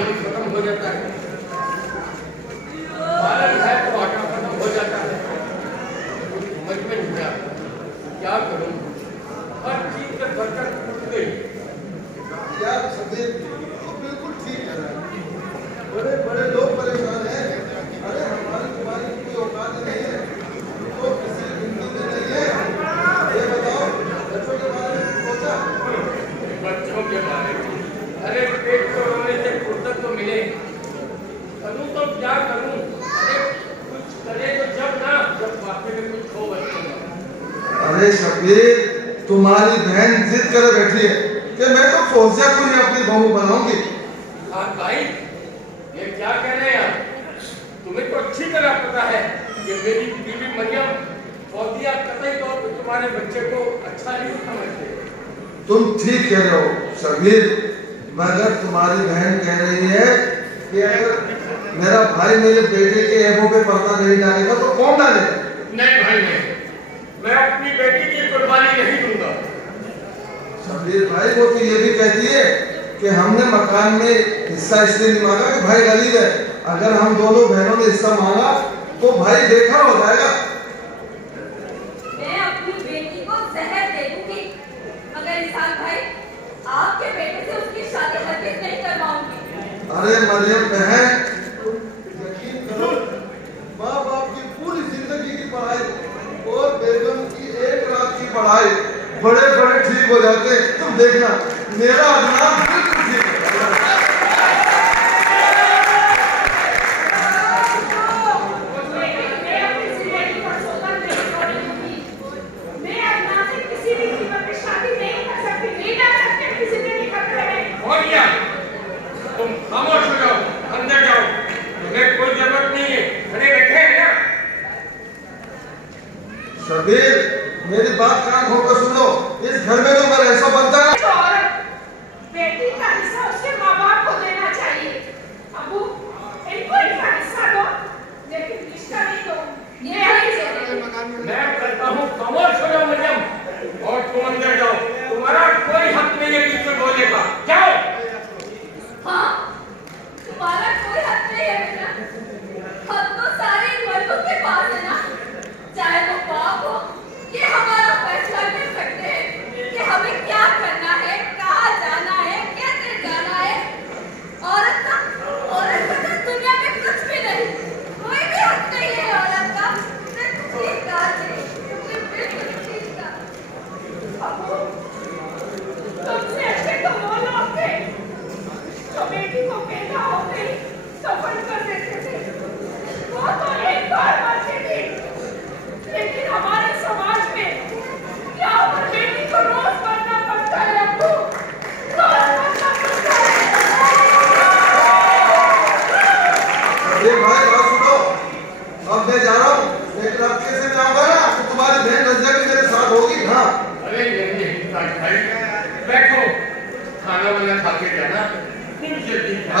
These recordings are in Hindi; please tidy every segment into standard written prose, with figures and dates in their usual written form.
पानी खत्म हो जाता है, बालन है तो आटा खत्म हो जाता है। समझ में नहीं आता क्या करूं, हर चीज से बरकत टूट गई। यार सफेद तो बिल्कुल ठीक है, बड़े बड़े लोग परेशान हैं। अरे हमारी तुम्हारी कोई औकात नहीं है, तो किसी हिंदी में नहीं है। ये बताओ बच्चों के बारे में सोचा? बच्चों के बारे में अरे पेट को रोने से फुर्सत तो मिले, करूं तो क्या करूं? अरे कुछ करे तो जब वाकई में कुछ हो बच्चों का। अरे शबीर, तुम्हारी बहन जिद करे बैठी है कि मैं तो फौजिया को ही अपनी बहू बनाऊंगी। हाँ भाई, ये क्या कह रहे हैं आप? तुम्हें तो अच्छी तरह पता है कि मेरी बीवी मरियम फौजिया कतई तौर पर तुम्हारे बच्चे को अच्छा नहीं समझते। तुम ठीक कह रहे हो शबीर, मगर तुम्हारी बहन कह रही है कि अगर मेरा भाई मेरे बेटे के ऐबों पे पर्दा नहीं डालेगा तो कौन डालेगा? नहीं भाई नहीं, मैं अपनी बेटी की कुर्बानी नहीं दूंगा। शबीर भाई, वो तो ये भी कहती है कि हमने मकान में हिस्सा इसलिए नहीं मांगा कि भाई गरीब है, अगर हम दोनों बहनों ने हिस्सा मांगा तो भाई देखा हो जाएगा। मैं अपनी बेटी को जहर दे दूंगी अगर इरफान भाई आपके बेटे से उसकी शादी हरगिज़ नहीं करवाऊंगी। अरे मरियम बहन, यकीन करो, माँ बाप की पूरी जिंदगी की पढ़ाई और बेगम की एक रात की पढ़ाई बड़े बड़े ठीक हो जाते हैं। तुम देखना, मेरा अदनान बिल्कुल ठीक है। तुम खामोश हो जाओ, अंदर जाओ, तुम्हें कोई जरूरत नहीं है, खड़े बैठे हैं ना। शबीर, मेरी बात कान खोल कर सुनो, इस घर में तो मैं ऐसा बनता है। बेटी का हिस्सा उसके माँ बाप को देना चाहिए। अबू, इनको इनका हिस्सा दो, लेकिन रिश्ता नहीं दो। मैं कहता हूँ खामोश हो जाओ मरियम, और तुम अंदर जाओ, तुम्हारा कोई हक नहीं है बीच में बोलने का, जाओ। हाँ, तुम्हारा कोई हक नहीं है बेटा, हक तो सारे मर्दों के पास है ना, चाहे वो बाप हो, ये हमारा फैसला कर सकते हैं कि हमें क्या करना है, कहाँ जाना है, कैसे जाना है। औरत का तो दुनिया में कुछ भी नहीं, कोई भी हक नहीं है औरत का। ठीक कहा जी, तुमने बिल्कुल ठीक कहा। अबू, तुमसे अच्छे तो वो लोग थे जो बेटी को पैदा हो गई सफल कर देते थे। वो तो एक बार मरती थी, लेकिन हमारे समाज में क्या पर बेटी को रोज मरना पड़ता है अबू, रोज मरना पड़ता है। अरे भाई बात सुनो, अब मैं जा रहा हूँ, लेकिन अब कैसे मैं आऊंगा ना तो तुम्हारी बहन रंजा भी मेरे साथ होगी। हाँ अरे नहीं भाई, बैठो, खाना वाना खा के जाना।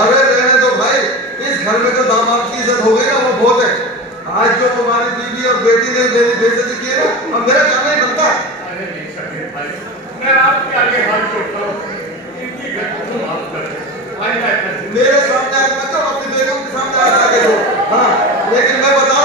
अरे रहने दो भाई, इस घर में तो दामाद की इज्जत हो गई ना, वो बहुत है। आज जो तुम्हारी बीवी और बेटी ने मेरी बेइज्जती की है ना, अब मेरा जाना ही बनता है। अरे नहीं सकते भाई, मैं आपके आगे हाथ जोड़ता हूँ, इनकी गलती को माफ कर दो। मेरे सामने आज मत, अपनी बेगम के सामने आज आके दो। हाँ, लेकिन मैं बता